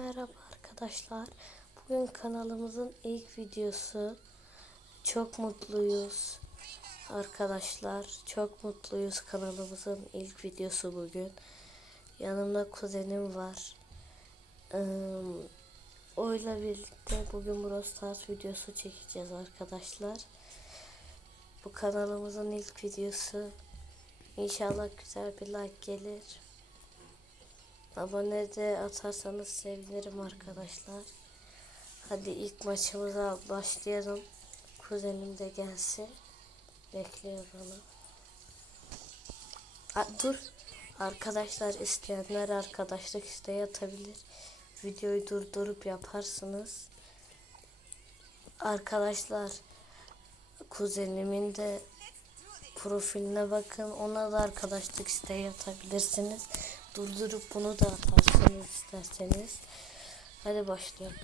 Merhaba arkadaşlar. Bugün kanalımızın ilk videosu. Çok mutluyuz. Arkadaşlar çok mutluyuz. Kanalımızın ilk videosu bugün. Yanımda kuzenim var. Oyla birlikte bugün Brawl Stars videosu çekeceğiz arkadaşlar. Bu kanalımızın ilk videosu. İnşallah güzel bir like gelir. Abone de atarsanız sevinirim arkadaşlar. Hadi ilk maçımıza başlayalım. Kuzenim de gelsin. Bekliyorum onu. Ha, dur. Arkadaşlar isteyenler arkadaşlık isteği atabilir. Videoyu durdurup yaparsınız. Arkadaşlar kuzenimin de profiline bakın. Ona da arkadaşlık isteği atabilirsiniz. Durdurup bunu da atarsınız isterseniz. Hadi başlayalım.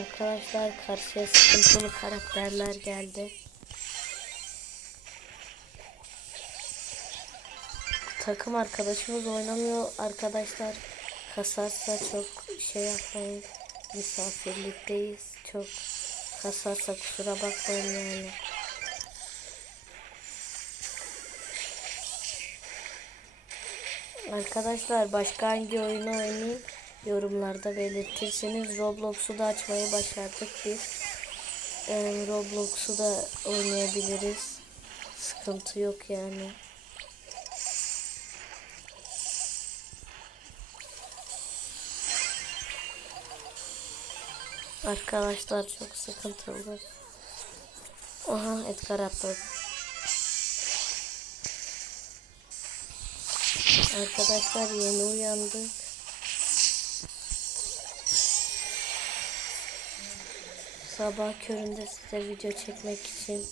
Arkadaşlar karşıya sıkıntılı karakterler geldi. takım arkadaşımız oynamıyor arkadaşlar. Kasarsa çok şey yapmayın. Misafirlikteyiz. Çok kasarsa kusura bakmayın yani. Arkadaşlar başka hangi oyunu oynayayım yorumlarda belirtirseniz Roblox'u da açmayı başardık biz. Ee, Roblox'u da oynayabiliriz. Sıkıntı yok yani. Arkadaşlar çok sıkıntılı. Aha Edgar atladı. Arkadaşlar yeni uyandık. Sabah köründe size video çekmek için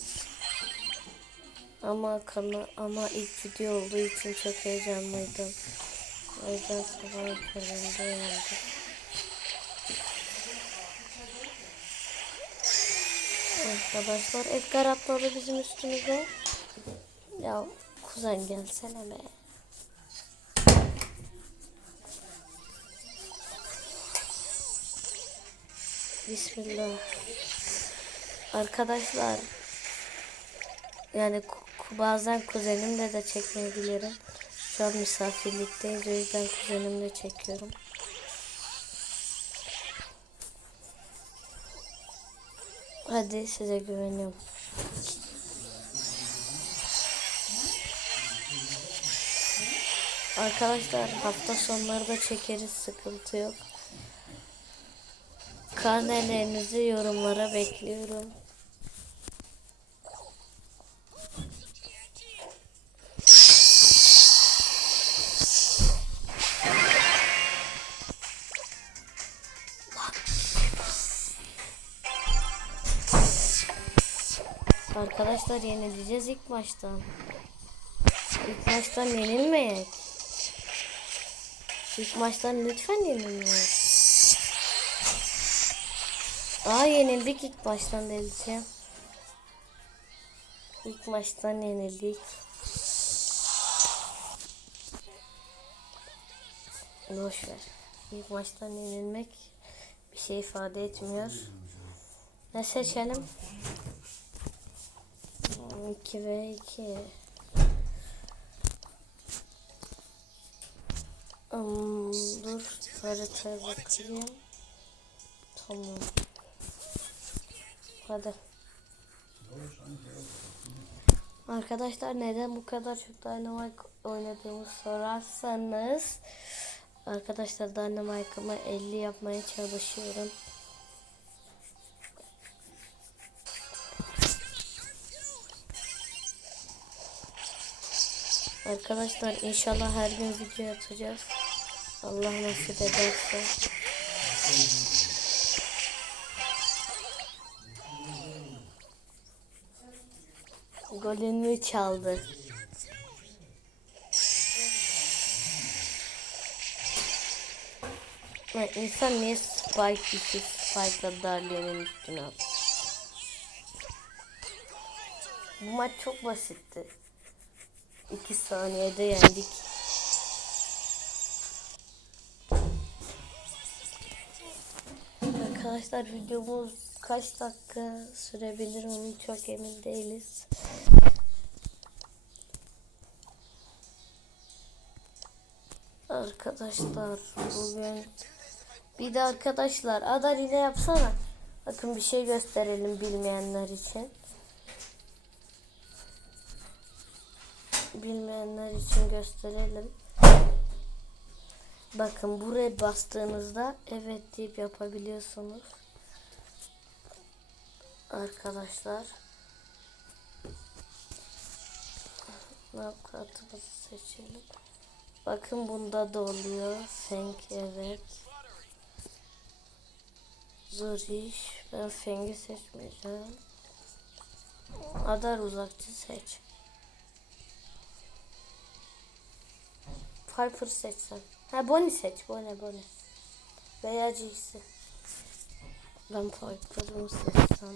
ama kana ama ilk video olduğu için çok heyecanlıydım. O yüzden sabah köründe uyandık. Arkadaşlar Edgar atladı bizim üstümüze. Ya kuzen gelsene be. Bismillah. Arkadaşlar yani bazen kuzenimle de çekmeyebilirim. Şu an misafirlikteyiz o yüzden kuzenimle çekiyorum. Hadi size güveniyorum. Arkadaşlar hafta sonları da çekeriz sıkıntı yok. Karnelerinizi yorumlara bekliyorum. Arkadaşlar yenileceğiz ilk maçtan. İlk maçtan yenilmeyek. İlk maçtan lütfen yenilmeyek. Aa yenildik ilk maçtan deleceğim. İlk maçtan yenildik. Boş. İlk maçtan yenilmek bir şey ifade etmiyor. Ne seçelim? 2 ve 2. Um, dur haritaya bakayım. Tamam. Hadi. Arkadaşlar neden bu kadar çok Dynamite oynadığımı sorarsanız Arkadaşlar Dynamite'ımı 50 yapmaya çalışıyorum. Arkadaşlar inşallah her gün video atacağız. Allah nasip ederse. Golünü çaldı. Lan insan niye spike dikir? Spike'la Darlia'nın üstüne at. Bu maç çok basitti. 2 saniyede yendik. Arkadaşlar videomuz kaç dakika sürebilir onu çok emin değiliz. Arkadaşlar bugün bir de arkadaşlar Adar yine yapsana. Bakın bir şey gösterelim bilmeyenler için. Bilmeyenler için gösterelim. Bakın buraya bastığınızda evet deyip yapabiliyorsunuz. Arkadaşlar. Noktatımızı seçelim. Bakın bunda da oluyor. Feng evet. Zor iş. Ben Feng'i seçmeyeceğim. Adar uzakçı seç. Piper seçsem. Ha Bonnie seç. Bonnie Bonnie. Veya Jinx'i. Ben Piper'ımı seçsem.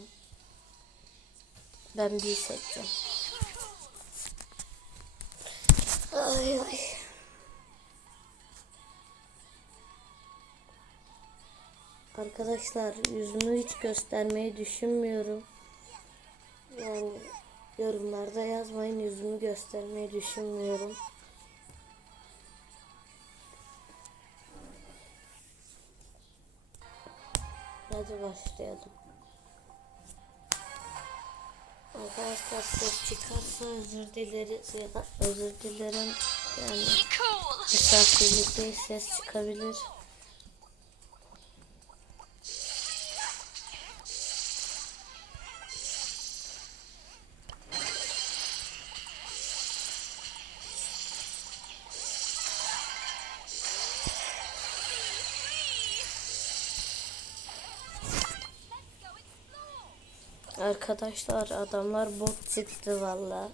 Ben bir seçeceğim. Ay ay. Arkadaşlar yüzümü hiç göstermeyi düşünmüyorum. Yani yorumlarda yazmayın yüzümü göstermeyi düşünmüyorum. Hadi başlayalım. Arkadaşlar ses çıkarsa özür dileriz ya da özür dilerim. Yani misafirlikte ses çıkabilir. Arkadaşlar adamlar bot çıktı valla.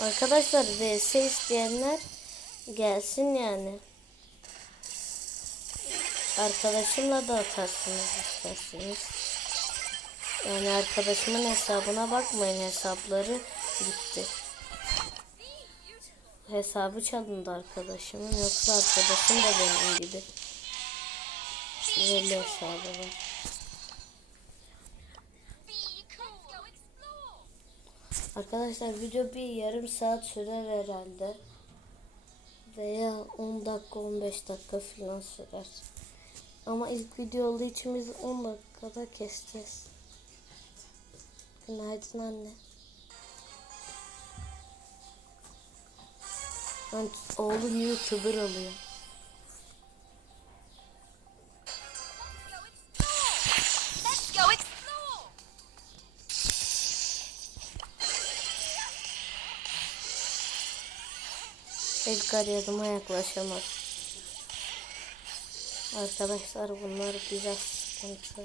Arkadaşlar vs isteyenler gelsin yani. Arkadaşımla da atarsınız isterseniz. Yani arkadaşımın hesabına bakmayın hesapları gitti. Hesabı çalındı arkadaşımın yoksa arkadaşım da benim gibi. Böyle hesabı var. Arkadaşlar video bir yarım saat sürer herhalde. Veya 10 dakika 15 dakika falan sürer. Ama ilk video olduğu için biz 10 dakikada keseceğiz. Günaydın anne. YouTuber oluyor. Let's go explore. Edgar yanıma yaklaşamaz. Arkadaşlar bunlar biraz sıkıntı.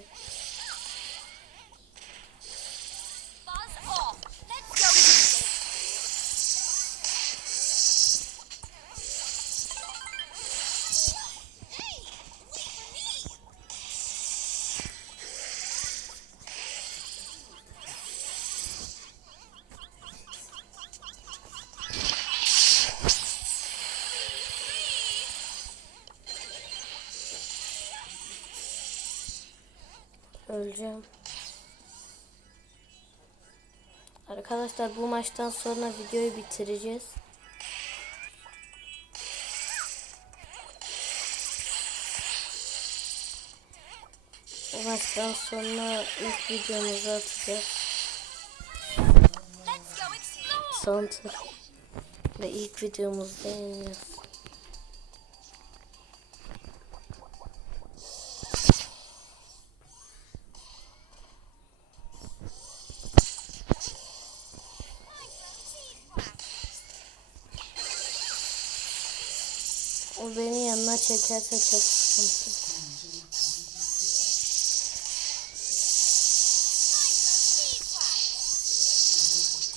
Öleceğim. Arkadaşlar bu maçtan sonra videoyu bitireceğiz. Bu maçtan sonra ilk videomuzu atacağız. Let's go explore. Son tur. Ve ilk videomuzda yayınlıyoruz. O beni yanına çekerse çok sıkıntı.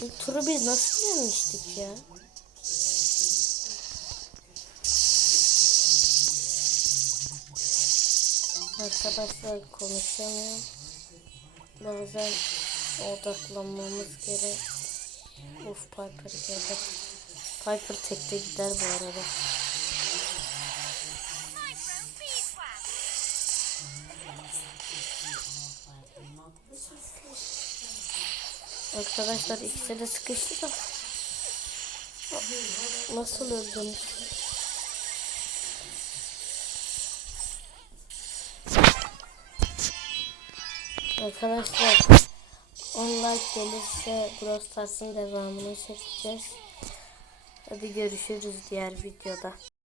Bu turu biz nasıl yemiştik ya? Arkadaşlar konuşamıyorum. Bazen odaklanmamız gerek. Of Piper gerek. Piper tekte gider bu arada. Arkadaşlar ikisi de sıkıştı da. Nasıl öldüm? Arkadaşlar 10 like gelirse Brawl devamını çekeceğiz. Hadi görüşürüz diğer videoda.